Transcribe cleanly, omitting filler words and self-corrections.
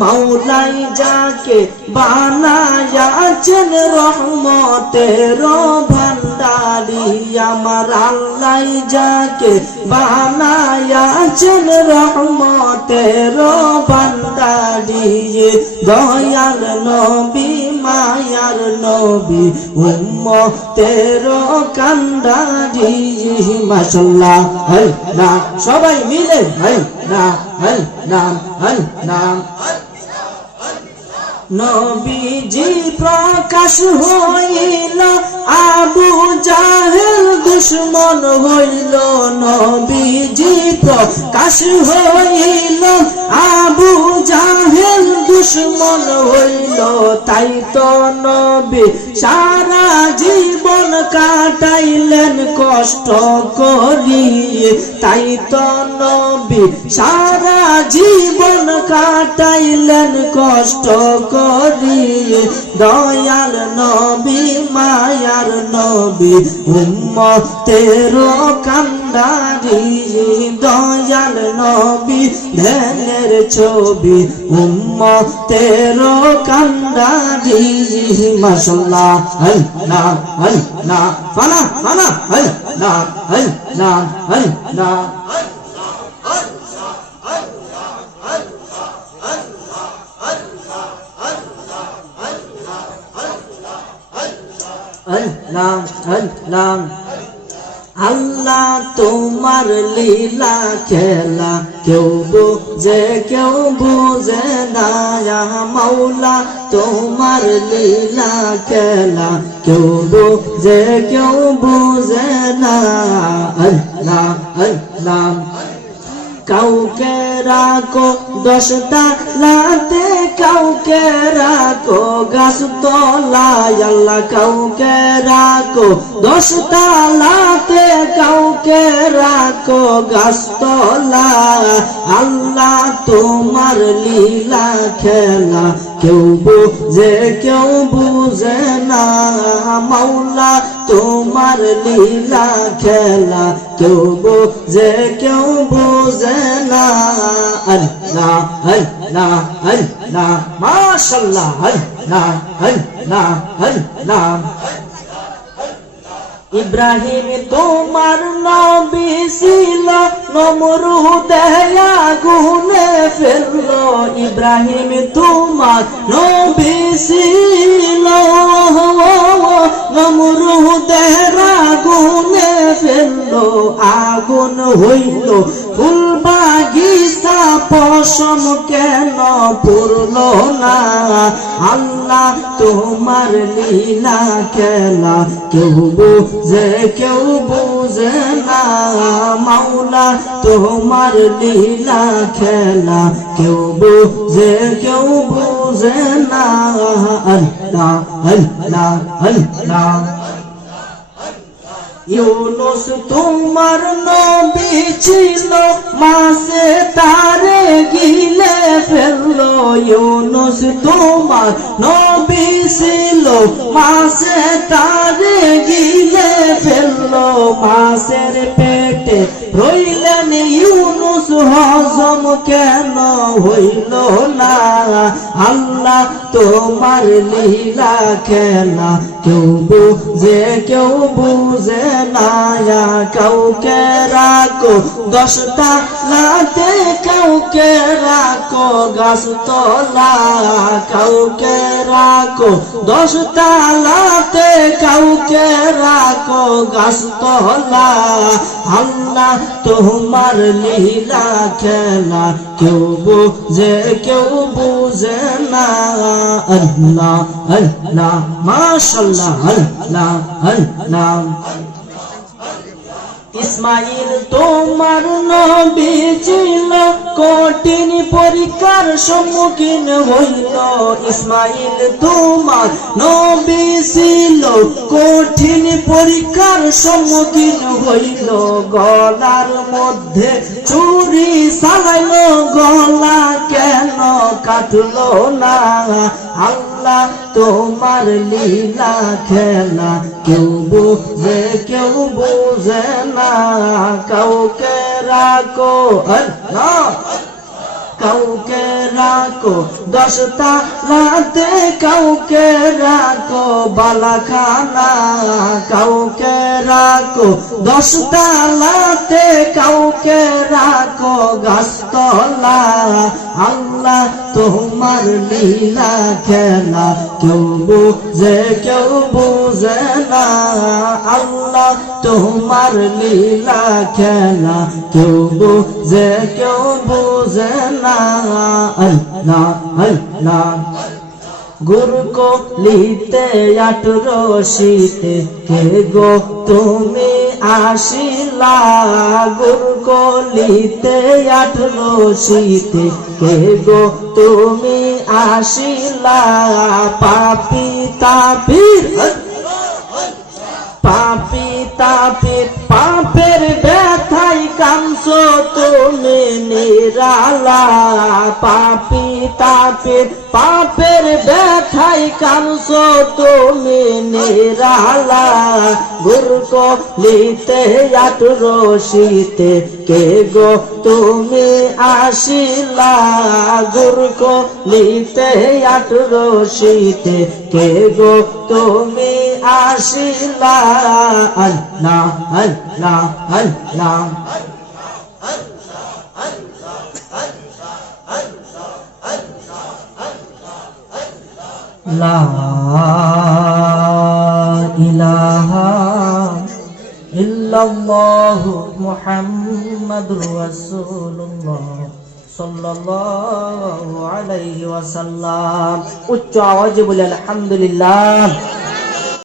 মাওলাই যাকে বানায়াছেন রহমতের ভান্ডারি, আমার আল্লাহ যাকে বানায়াছেন রহমতের ভান্ডারি, দয়াল নবী মায়ার নবী উম্মতের কান্ডারি। মাশাআল্লাহ, আল্লাহ সবাই মিলে আল্লাহ আল্লাহ আল্লাহ। নবীজি প্রকাশ হইল, আবু জাহেল দুশ্মন হইল। নবীজি প্রকাশ হইল, আবু জাহেল দুশ্মন হইল। তাই তো নবী সারা জীবন কাটাইলেন কষ্ট করি, তাই তো নবী সারা জীবন কাটাইলেন কষ্ট করি। দয়াল নবী মায়ার নবী উম্মতের কান্ডারি, দয়াল নবী ধ্যানের ছবি উম্মতের কান্ডারি। মাশাআল্লাহ, আল্লাহ আল্লাহ ফানা ফানা আল্লাহ আল্লাহ আল্লাহ। আল্লাহ আল্লাহ আল্লাহ তোমার লীলা খেলা কেউ বুঝে কেউ বুঝে না। মাওলা তোমার লীলা খেলা কেউ বুঝে কেউ বুঝে না। আল্লাহ আল্লাহ কাউকে রাখো 10টা লাতে, কাউকে রাখো গাছ তলায়। আল্লাহ কাউকে রাখো 10টা লাতে, কাউকে রাখো গাছ তলায়। আল্লাহ তোমার লীলা খেলা কেউ বুঝে কেউ বুঝে না। মাওলা তোমার লীলা খেলা কেউ বুঝে কেউ বুঝে না। আল্লাহ আল্লাহ আল্লাহ মাশাআল্লাহ, আল্লাহ আল্লাহ আল্লাহ। ইব্রাহিম তোমার নবী ছিল, নমরুদের আগুনে ফেললো। ইব্রাহিম তোমার নবী ছিল, নমরুদের আগুনে ফেললো। আগুন হইল ফুল বাগিচা, পশম কেন পুরল না। আল্লাহ তোমার লীলা খেলা কেউ বুঝে কেউ বুঝে না। মাওলা তোমার লীলা খেলা কেউ বুঝে কেউ বুঝে না। আল্লাহ আল্লাহ আল্লাহ ইউনুস তোমার নবী ছিল, মাছে তারে গিলে ফেললো। ইউনুস তোমার নবী ছিল, মাছে তারে গিলে ফেললো। মাছের পেটে রইলেন ইউনুস, হজম কেন হইল না। আল্লাহ তোমার লীলা খেলা কেউ বুঝে কেউ বুঝে না। কাউকে রাখো 10টা লাতে, কাউকে রাখো গাছ তলা। কাউকে রাখো 10টা লাতে, কাউকে রাখো গাছ তলা। আল্লাহ তোমার লীলা খেলা কেউ বুঝে কেউ বুঝে না। আল্লাহ আল্লাহ মাশাআল্লাহ, আল্লাহ আল্লাহ। ইসমাইল তোমার নবী ছিল, কঠিন পরীক্ষার সম্মুখীন হইল। ইসমাইল তোমার নবী ছিল, কঠিন পরীক্ষার সম্মুখীন হইল। গলার মধ্যে ছুরি চালাইল, গলা কেন কাটলো না। আল্লাহ তোমার লীলা খেলা কেউ বুঝে কেউ বুঝে না। কাউকে রাখো আল্লাহ, কাউকে রাখো 10 তালাতে, কাউকে রাখো বালাখানা, কাউকে রাখো 10 তালাতে, কাউকে রাখো গাছতলা। আল্লাহ তোমার লীলা খেলা কেউ বুঝে না, আল্লাহ তোমার লীলা খেলা কেউ বুঝে না। আল্লাহ আল্লাহ গুরকলিতে 18 শীতে কে গো তুমি আসিলা, গুরকলিতে 18 শীতে কে গো তুমি আসিলা। পাপি তাপির পাপের ব্যথায় কাঁদছো তুমি নিরালা, পাপি তাপির পাপের ব্যথায় কাঁদছো তুমি নিরালা। গুরকলিতে 18 শীতে কে গো তুমি আসিলা, গুরকলিতে 18 শীতে কে গো তুমি আসিলা। আল্লাহ আল্লাহ আল্লাহ লা ইলাহা ইল্লাল্লাহু মুহাম্মাদুর রাসূলুল্লাহ সাল্লাল্লাহু আলাইহি ওয়াসাল্লাম। উচ্চ আওয়াজে বলে আলহামদুলিল্লাহ।